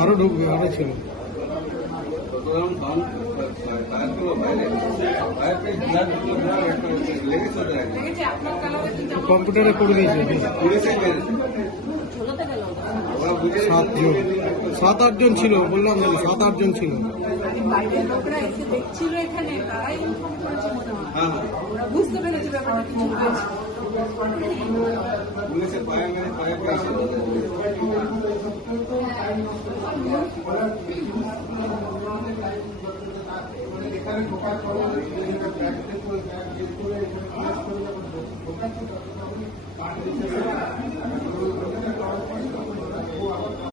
আরো ঢুকবে, আরো ছিল। কম্পিউটারে করে দিয়েছে 7-8 জন ছিল, বললাম 7-8 জন ছিল। বাইরের লোকরা এসে দেখছিল এখানে, তারাই ইনফর্ম করেছে মনে হয়। ওরা বুঝতে পেরেছে ব্যাপারটা কিছু হয়েছে।